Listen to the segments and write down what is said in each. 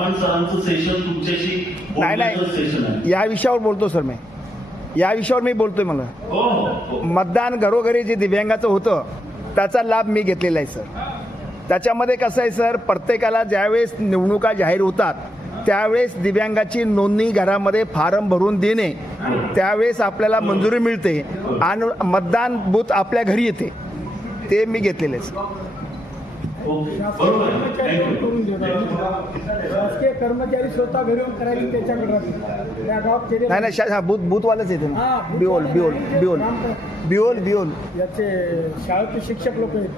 तापमान सरांचं सेशन तुमच्याशी बोलण्याचं सेशन आहे. या विषयावर बोलतो सर मी, या विषयावर मी बोलतोय. मला हो. मतदान घरोघरी जे दिव्यांगाचं होतं त्याचा लाभ मी घेतलेला आहे सर. त्याच्यामध्ये कसं आहे सर, प्रत्येकाला ज्यावेळेस निवडणुका जाहीर होतात त्यावेळेस दिव्यांगाची नोंदणी घरामध्ये फॉर्म भरून देणे, त्यावेळेस आपल्याला मंजुरी मिळते आणि मतदान बूथ आपल्या घरी येते. ते मी घेतलेले आहे सर. शासकीय कर्मचारी स्वतः घरी येऊन करायला त्याच्याकडे नाही बूथवालेच येते ना. बिओल याचे शाळेचे शिक्षक लोक आहेत.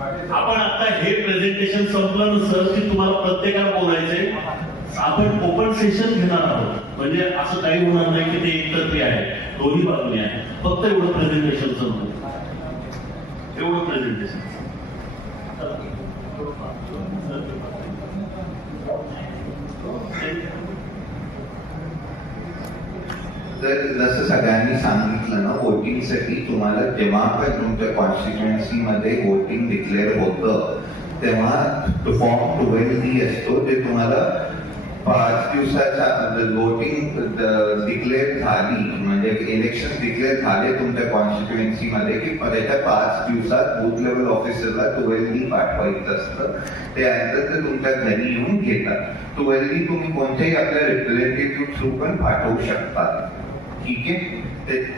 आपण आता हे प्रेझेंटेशन संपलं ना सर की तुम्हाला प्रत्येकाला बोलायचंय. आपण ओपन सेशन घेणार आहोत, म्हणजे असं काही होणार नाही की ते एकतर्फी आहे, दोन्ही बाजूने आहे. फक्त एवढं प्रेझेंटेशन संपलं, एवढं प्रेझेंटेशन. तर जसं सगळ्यांनी सांगितलं ना, वोटिंगसाठी तुम्हाला जेव्हा पण तुमच्या कॉन्स्टिट्युएन्सी मध्ये वोटिंग डिक्लेअर होतं तेव्हा फॉर्म 12D असतो, ते तुम्हाला 5 दिवसाच्या वोटिंग डिक्लेअर झाली म्हणजे इलेक्शन डिक्लेअर झाले तुमच्या कॉन्स्टिट्युएन्सी मध्ये की त्याच्या 5 दिवसात बूथ लेवल ऑफिसरला 12D पाठवायचं असतं. त्यानंतर ते तुमच्या घरी येऊन घेतात. 12D तुम्ही कोणत्याही आपल्या रिप्रेझेंटेटिव्ह थ्रू पण पाठवू शकता. ठीक आहे,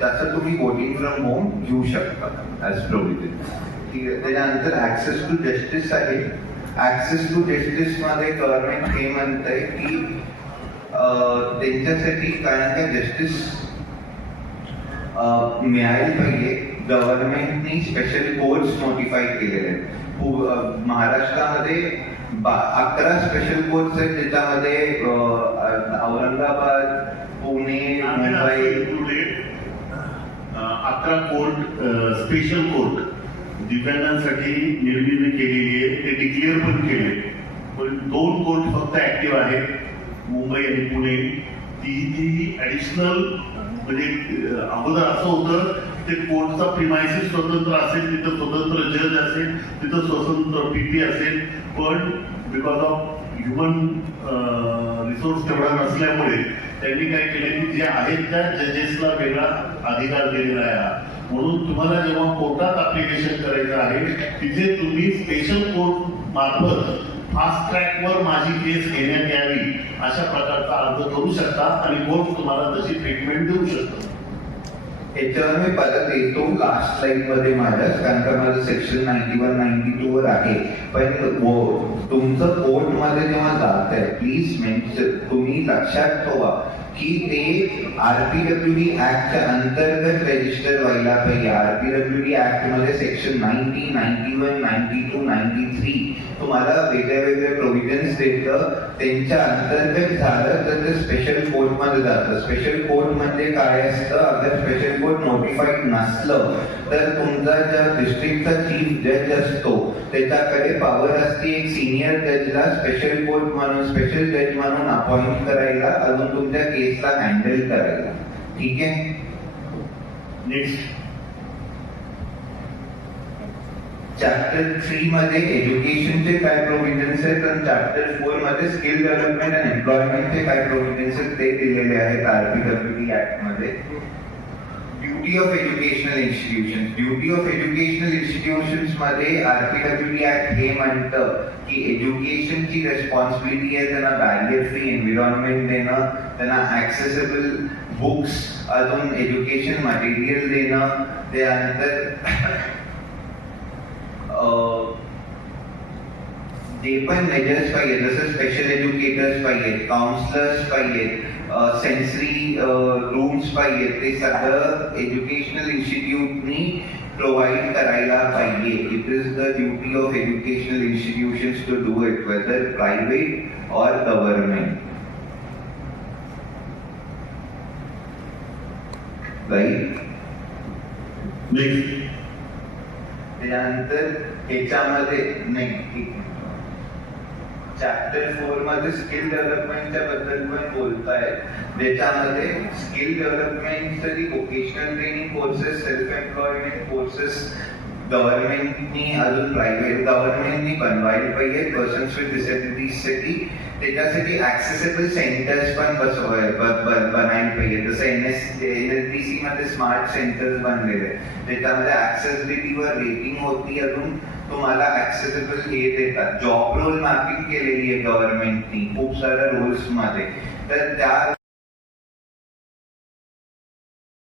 तसं तुम्ही वोटिंग फ्रॉम होम घेऊ शकता ऍज प्रोव्हिजन. ठीक आहे. त्याच्यानंतर ऍक्सेस टू जस्टिस आहे. ऍक्सेस टू जस्टिस मध्ये गव्हर्नमेंट हे म्हणतंय की त्यांच्यासाठी कारण का जस्टिस मिळायला पाहिजे, गव्हर्नमेंटनी स्पेशल कोर्ट्स नोटिफाय केलेले आहेत. महाराष्ट्रामध्ये 11 स्पेशल कोर्ट्स आहेत, ज्याच्यामध्ये Aurangabad, Pune, Mumbai 11 court, special court दिव्यांगांसाठी निर्मिती केलेली आहे. ते डिक्लेअर पण केले, पण 2 कोर्ट फक्त ऍक्टिव्ह आहेत, मुंबई आणि पुणे. ती ऍडिशनल म्हणजे अगोदर असं होतं ते कोर्टचा प्रिमायसिस स्वतंत्र असेल, तिथं स्वतंत्र जज असेल, तिथं स्वतंत्र पीपी असेल, पण बिकॉज ऑफ ह्युमन रिसोर्स तेवढा नसल्यामुळे त्यांनी काय केलं की जे आहेत त्या जजेसला वेगळा अधिकार दिलेला आहे. म्हणून तुम्हाला जेव्हा कोर्टात अप्लिकेशन करायचं आहे तिथे तुम्ही स्पेशल कोर्ट मार्फत फास्ट ट्रॅकवर माझी केस घेण्यात यावी अशा प्रकारचा अर्ज करू शकता आणि कोर्ट तुम्हाला तशी ट्रीटमेंट देऊ शकतो. याच्यावर मी परत येतो लास्ट स्लाइड मध्ये माझ्या, कारण का माझं सेक्शन 91-92 वर आहे. पण तुमचं कोर्ट मध्ये जेव्हा जात आहे प्लीज तुम्ही लक्षात ठेवा की ते RPWD ऍक्टच्या अंतर्गत रजिस्टर व्हायला पाहिजे. RPWD ऍक्ट मध्ये सेक्शन 90, 91, 92, 93 तुम्हाला वेगळ्या प्रोव्हिजन्स देतं. त्यांच्या अंतर्गत झालं तर ते स्पेशल कोर्ट मध्ये जातं. स्पेशल कोर्ट म्हणजे काय असतं, अगर स्पेशल कोर्ट नोटिफाईड नसलं तर तुमचा ज्या डिस्ट्रिक्टचा चीफ जज असतो त्याच्याकडे पॉवर असते एक सिनियर जजला स्पेशल कोर्ट म्हणून, स्पेशल जज म्हणून अपॉइंट करायला, अजून तुमच्या केसला हँडल करायला. ठीक आहे. नेक्स्ट चॅप्टर 3 मध्ये एज्युकेशनचे काय प्रोव्हिजन्स आहेत आणि चॅप्टर 4 मध्ये स्किल डेव्हलपमेंट अँड एम्प्लॉयमेंटचे काय प्रोव्हिजन्स आहेत ते दिलेले आहेत RPWD ऍक्ट मध्ये. Duty of educational institution, duty of educational institutions मध्ये RPWD ऍक्ट हे म्हणतं की एज्युकेशनची रेस्पॉन्सिबिलिटी आहे त्यांना बॅरियर फ्री एन्व्हायरमेंट देणं, त्यांना ऍक्सेसिबल बुक्स, अजून एज्युकेशन मटेरियल देणं. त्यानंतर जे पण मेजर्स पाहिजे जसं स्पेशल एज्युकेटर्स पाहिजेत, काउन्सलर्स पाहिजेत, सेन्सरी रूम्स पाहिजेत, ते सगळं एज्युकेशनल इन्स्टिट्यूटनी प्रोव्हाइड करायला पाहिजे. It is the duty of educational institutions to do it, whether private और गव्हर्नमेंट. राईट. त्यानंतर ह्याच्यामध्ये नाही, चॅप्टर 4 मध्ये स्किल डेव्हलपमेंटच्या बद्दल पण बोलतायत. ज्याच्यामध्ये स्किल डेव्हलपमेंटसाठी vocational training courses, self employment courses, गव्हर्नमेंटनी अजून प्रायव्हेट गव्हर्नमेंटनी बनवायला पाहिजे पर्सन्स विथ डिसेबिलिटीजसाठी. त्याच्यासाठी ऍक्सेसेबल सेंटर्स पण बनायला पाहिजे. जसं NSDC मध्ये स्मार्ट सेंटर्स बनलेले आहेत, त्याच्यामध्ये ऍक्सेसिबिलिटीवर रेटिंग होती, अजून तुम्हाला ऍक्सेसिबल हे देतात. जॉब रोल मॅपिंग केलेली आहे गव्हर्नमेंटनी खूप साऱ्या रोल्स मध्ये, तर त्या